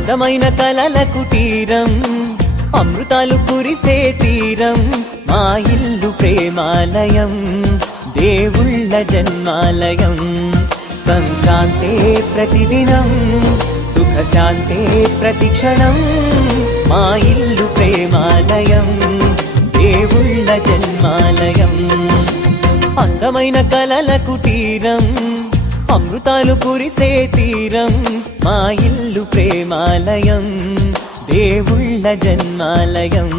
అందమైన కలల కుటీరం, అమృతాలు కురిసే తీరం, మా ఇల్లు ప్రేమాలయం, దేవుళ్ళ జన్మాలయం. సంక్రాంతే ప్రతిదినం, సుఖశాంతే ప్రతిక్షణం, మా ఇల్లు ప్రేమాలయం, దేవుళ్ళ జన్మాలయం. అందమైన కలల కుటీరం, అమృతాలు కురిసే తీరం, మా ఇల్లు ప్రేమాలయం, దేవుళ్ళ జన్మాలయం.